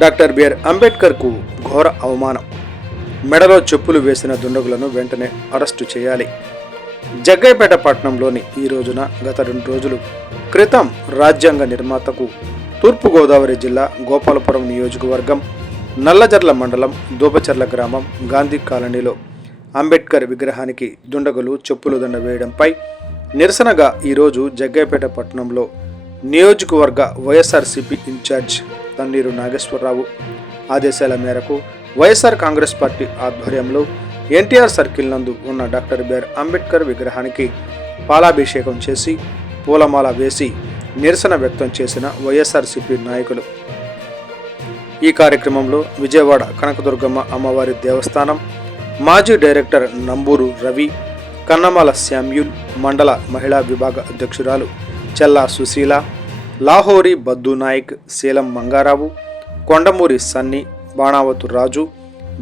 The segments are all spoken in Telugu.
డాక్టర్ బిఆర్ అంబేద్కర్కు ఘోర అవమానం. మెడలో చెప్పులు వేసిన దుండగులను వెంటనే అరెస్టు చేయాలి. జగ్గయ్యపేట పట్టణంలోని ఈ రోజున గత 2 రోజుల క్రితం రాజ్యాంగ నిర్మాతకు తూర్పుగోదావరి జిల్లా గోపాలపురం నియోజకవర్గం నల్లజర్ల మండలం దూపచర్ల గ్రామం గాంధీ కాలనీలో అంబేద్కర్ విగ్రహానికి దుండగులు చెప్పులు దండ వేయడంపై నిరసనగా ఈరోజు జగ్గయ్యపేట పట్టణంలో నియోజకవర్గ వైఎస్ఆర్సీపీ ఇన్ఛార్జ్ తన్నీరు నాగేశ్వరరావు ఆదేశాల మేరకు వైఎస్ఆర్ కాంగ్రెస్ పార్టీ ఆధ్వర్యంలో ఎన్టీఆర్ సర్కిల్ నందు ఉన్న డాక్టర్ బిఆర్ అంబేద్కర్ విగ్రహానికి పాలాభిషేకం చేసి పూలమాల వేసి నిరసన వ్యక్తం చేసిన వైఎస్ఆర్సీపీ నాయకులు. ఈ కార్యక్రమంలో విజయవాడ కనకదుర్గమ్మ అమ్మవారి దేవస్థానం మాజీ డైరెక్టర్ నంబూరు రవి, కన్నమాల శామ్యూల్, మండల మహిళా విభాగ అధ్యక్షురాలు చెల్లా సుశీల, లాహోరి బద్దు నాయక్, శీలం మంగారావు, కొండమూరి సన్ని, బాణావతు రాజు,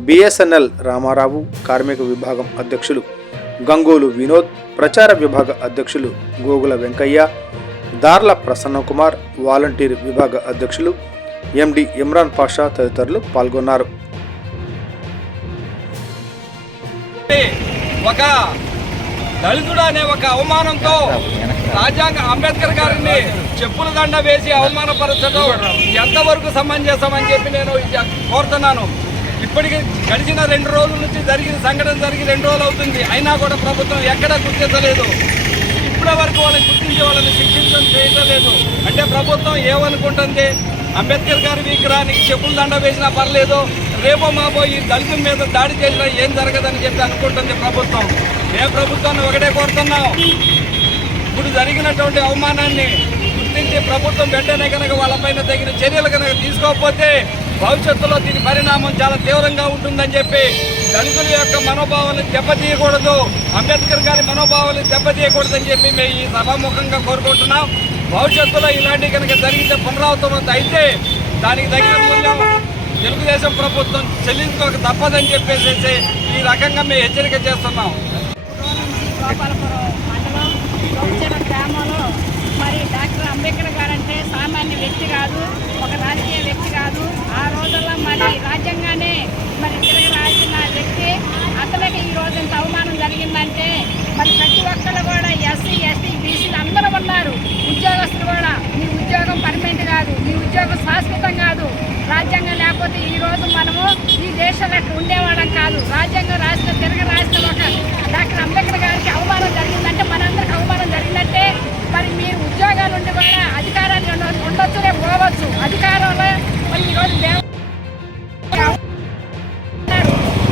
బిఎస్ఎన్ఎల్ రామారావు, కార్మిక విభాగం అధ్యక్షులు గంగోలు వినోద్, ప్రచార విభాగ అధ్యక్షులు గోగుల వెంకయ్య, దార్ల ప్రసన్నకుమార్, వాలంటీర్ విభాగ అధ్యక్షులు ఎండి ఇమ్రాన్ పాషా తదితరులు పాల్గొన్నారు. దళితుడు అనే ఒక అవమానంతో రాజ్యాంగ అంబేద్కర్ గారిని చెప్పుల దండ వేసి అవమానపరచడం ఎంతవరకు సమంజసమని చెప్పి నేను కోరుతున్నాను. ఇప్పటికీ గడిచిన 2 రోజుల నుంచి జరిగిన సంఘటన జరిగి 2 రోజులు అవుతుంది. అయినా కూడా ప్రభుత్వం ఎక్కడా గుర్తించలేదు. ఇప్పటి వరకు వాళ్ళని గుర్తించే వాళ్ళని శిక్షించడం చేయటం లేదు. అంటే ప్రభుత్వం ఏమనుకుంటుంది, అంబేద్కర్ గారి విగ్రహానికి చెప్పుల దండ వేసినా పర్లేదు, రేపో మాపో ఈ దళితుల మీద దాడి చేసినా ఏం జరగదని చెప్పి అనుకుంటుంది ప్రభుత్వం. మేము ప్రభుత్వాన్ని ఒకటే కోరుతున్నాం, ఇప్పుడు జరిగినటువంటి అవమానాన్ని గుర్తించి ప్రభుత్వం వెంటనే కనుక వాళ్ళపైన తగిన చర్యలు కనుక తీసుకోకపోతే భవిష్యత్తులో దీని పరిణామం చాలా తీవ్రంగా ఉంటుందని చెప్పి, దళితుల యొక్క మనోభావాలను దెబ్బతీయకూడదు, అంబేద్కర్ గారి మనోభావాలను దెబ్బతీయకూడదని చెప్పి మేము ఈ సభాముఖంగా కోరుకుంటున్నాం. భవిష్యత్తులో ఇలాంటివి కనుక జరిగితే పునరావృతం అయితే దానికి తగిన మూల్యం తెలుగుదేశం ప్రభుత్వం చెల్లించుకోక తప్పదని చెప్పేసి ఈ రకంగా మేము హెచ్చరిక చేస్తున్నాం. గోపాలపురం మండలం దూపచర్ల గ్రామంలో మరి డాక్టర్ అంబేద్కర్ గారు అంటే సామాన్య వ్యక్తి కాదు, ఒక రాజకీయ వ్యక్తి కాదు. ఆ రోజుల్లో మరి రాజ్యాంగాన్ని మరి తిరిగి రాసిన వ్యక్తి. అతనికి ఈ రోజు ఇంత అవమానం జరిగిందంటే మరి ప్రతి ఒక్కరు కూడా ఎస్సీ, ఎస్టీ, బీసీలు అందరూ ఉన్నారు. ఉద్యోగస్తులు కూడా మీ ఉద్యోగం పర్మనెంట్ కాదు, మీ ఉద్యోగం శాశ్వతం కాదు. రాజ్యాంగం లేకపోతే ఈ రోజు మనము ఈ దేశంలో ఉండేవాళ్ళం కాదు. రాజ్యాంగం తిరిగి రాసిన ఒక డాక్టర్ అంబేద్కర్ గారికి అవమానం జరిగిందంటే మనందరికి అవమానం జరిగిందంటే మరి మీరు ఉద్యోగాలు ఉండి కూడా అధికారాలు ఉండొచ్చు, రేపు పోవచ్చు. అధికారంలో మరి ఈరోజు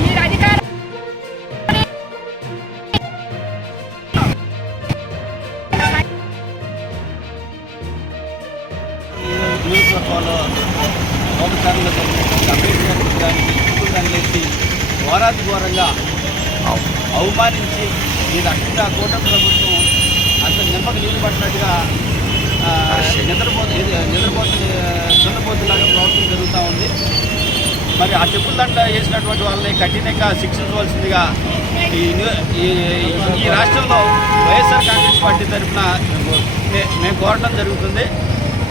మీరు అధికారం నియోజకవర్గంలో లోకచారులు అంబేద్కర్ విగ్రహానికి చెప్పులు దండేసి ఘోరాతి ఘోరంగా అవమానించి ఈ రకంగా కూటమి ప్రభుత్వం అంత నిమ్మకు నీళ్ళు పట్టినట్టుగా నిద్రపోతులాగా ప్రవర్తన జరుగుతూ ఉంది. మరి ఆ చెప్పుల దండ వేసినటువంటి వాళ్ళని కఠినంగా శిక్షించవలసిందిగా ఈ రాష్ట్రంలో వైఎస్ఆర్ కాంగ్రెస్ పార్టీ తరఫున మేము కోరడం జరుగుతుంది.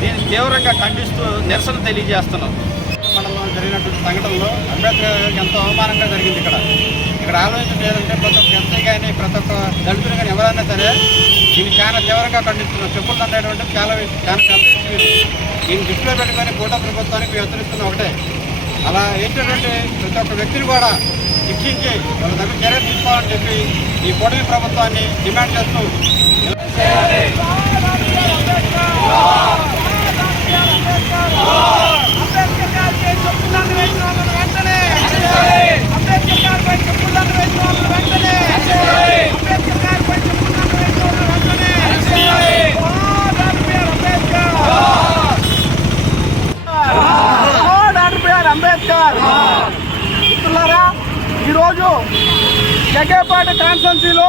దీన్ని తీవ్రంగా ఖండిస్తూ నిరసన తెలియజేస్తున్నాం. మండలంలో జరిగినటువంటి సంఘటనలో అంబేద్కర్ గారికి ఎంతో అవమానంగా జరిగింది. ఇక్కడ ఆలోచన ఏంటంటే ప్రతి ఒక్క ఎస్ఐ కానీ ప్రతి ఒక్క దళితులు కానీ ఎవరైనా సరే దీన్ని చాలా తీవ్రంగా ఖండిస్తున్నాం. చెప్పులు అనేటువంటి చాలా పెద్ద ఇష్యూ. దీన్ని దృష్టిలో పెట్టుకొని కూటమి ప్రభుత్వానికి హెచ్చరిస్తున్న ఒకటే, అలా ఏంటంటే ప్రతి ఒక్క వ్యక్తిని కూడా శిక్షించి వాళ్ళ దగ్గర చర్య తీసుకోవాలని చెప్పి ఈ కూటమి ప్రభుత్వాన్ని డిమాండ్ చేస్తూ అంబేద్కర్ మిత్రులారా, ఈరోజు జగ్గయ్యపేట కాన్స్టిట్యున్సీలో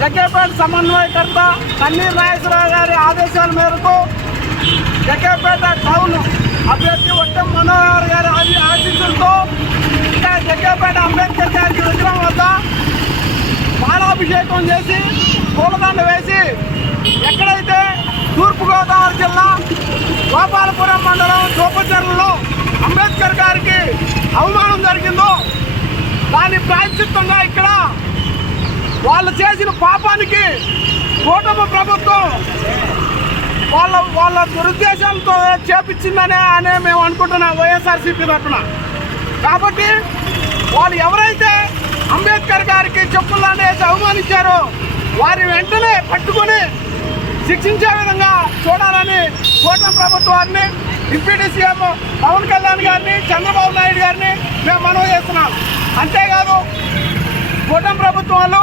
జగ్గయ్యపేట సమన్వయకర్త తన్నీరు నాగేశ్వరరావు గారి ఆదేశాల మేరకు జగ్గయ్యపేట టౌన్ అభ్యర్థి వట్టం మనోహర్ గారి ఆశీస్సులతో ఇంకా జగ్గయ్యపేట అంబేద్కర్ గారి విగ్రహం వద్ద పాలాభిషేకం చేసి పూలదండ వేసి ఎక్కడైతే తూర్పుగోదావరి జిల్లా గోపాలపురం మండలం దూపచర్లలో అంబేద్కర్ గారికి అవమానం జరిగిందో దాని ప్రాయశ్చిత్తంగా ఇక్కడ వాళ్ళు చేసిన పాపానికి కూటమి ప్రభుత్వం వాళ్ళ దురుద్దేశంతో చేపించిందనే మేము అనుకుంటున్నాం వైఎస్ఆర్సీపీ తరఫున. కాబట్టి వాళ్ళు ఎవరైతే అంబేద్కర్ గారికి చెప్పులు వేసి అవమానించారో వారి వెంటనే పట్టుకొని శిక్షించే విధంగా చూడాలని కూటమి ప్రభుత్వాన్ని, డిప్యూటీ సీఎం పవన్ కళ్యాణ్ గారిని, చంద్రబాబు నాయుడు గారిని మేము మనవి చేస్తున్నాం. అంతేకాదు కూటమి ప్రభుత్వాలు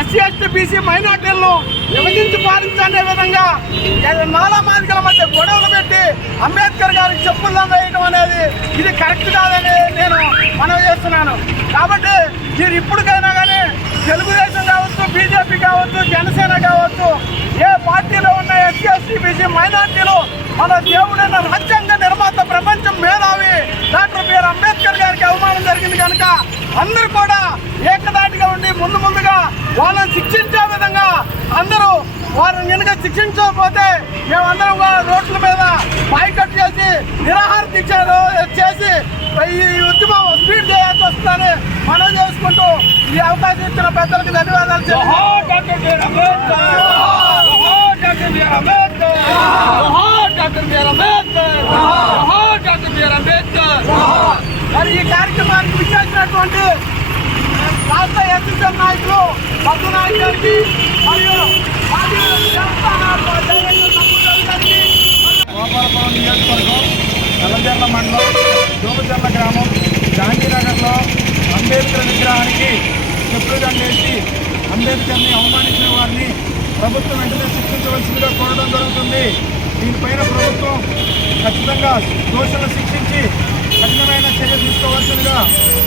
ఎస్సీ ఎస్టీ బీసీ మైనార్టీలను విభజించి పాలించే విధంగా నాలా మాదికల మధ్య గొడవలు పెట్టి అంబేద్కర్ గారికి చెప్పులు వేయడం అనేది ఇది కరెక్ట్ కాదని నేను మనవి చేస్తున్నాను. కాబట్టి మీరు ఇప్పటికైనా కానీ తెలుగుదేశం కావచ్చు, బీజేపీ కావచ్చు, జనసేన కావచ్చు, ఏ పార్టీలో ఉన్న ఎస్సీ ఎస్టీ బీసీ మైనార్టీలు మన దేవుడైన రాజ్యాంగ నిర్మాత, ప్రపంచం మేధావి డాక్టర్ బిఆర్ అంబేద్కర్ గారికి అవమానం జరిగింది కనుక అందరూ కూడా ఏకదాటిగా ఉండి ముందుగా వాళ్ళని శిక్షించే విధంగా అందరూ వారిని కనుక శిక్షించకపోతే మేమందరం రోడ్ల మీద బాయ్కట్ చేసి నిరాహార దీక్ష చేసి ఈ ఉద్యమం స్పీడ్ చేయాల్సి వస్తుందని మనం చేసుకుంటూ ఈ అవకాశం ఇచ్చిన పెద్దలకు ధన్యవాదాలు మరి ఈ కార్యక్రమానికి విచ్చేసినటువంటి రాష్ట్ర ఎస్ఎస్ఎల్ నాయకులు పద్మనాయుడు గారికి మరియు గోపాలపురం నియోజకవర్గం నల్లజర్ల మండలం దూపజర్ల గ్రామం గాంధీనగర్లో అంబేద్కర్ విగ్రహానికి చెప్పులు దండేసి అంబేద్కర్ని అవమానించిన వారిని ప్రభుత్వం వెంటనే శిక్షించవలసిందిగా కోరడం జరుగుతుంది. దీనిపైన ప్రభుత్వం ఖచ్చితంగా దోషులను శిక్షించి కఠినమైన చర్య తీసుకోవాల్సిందిగా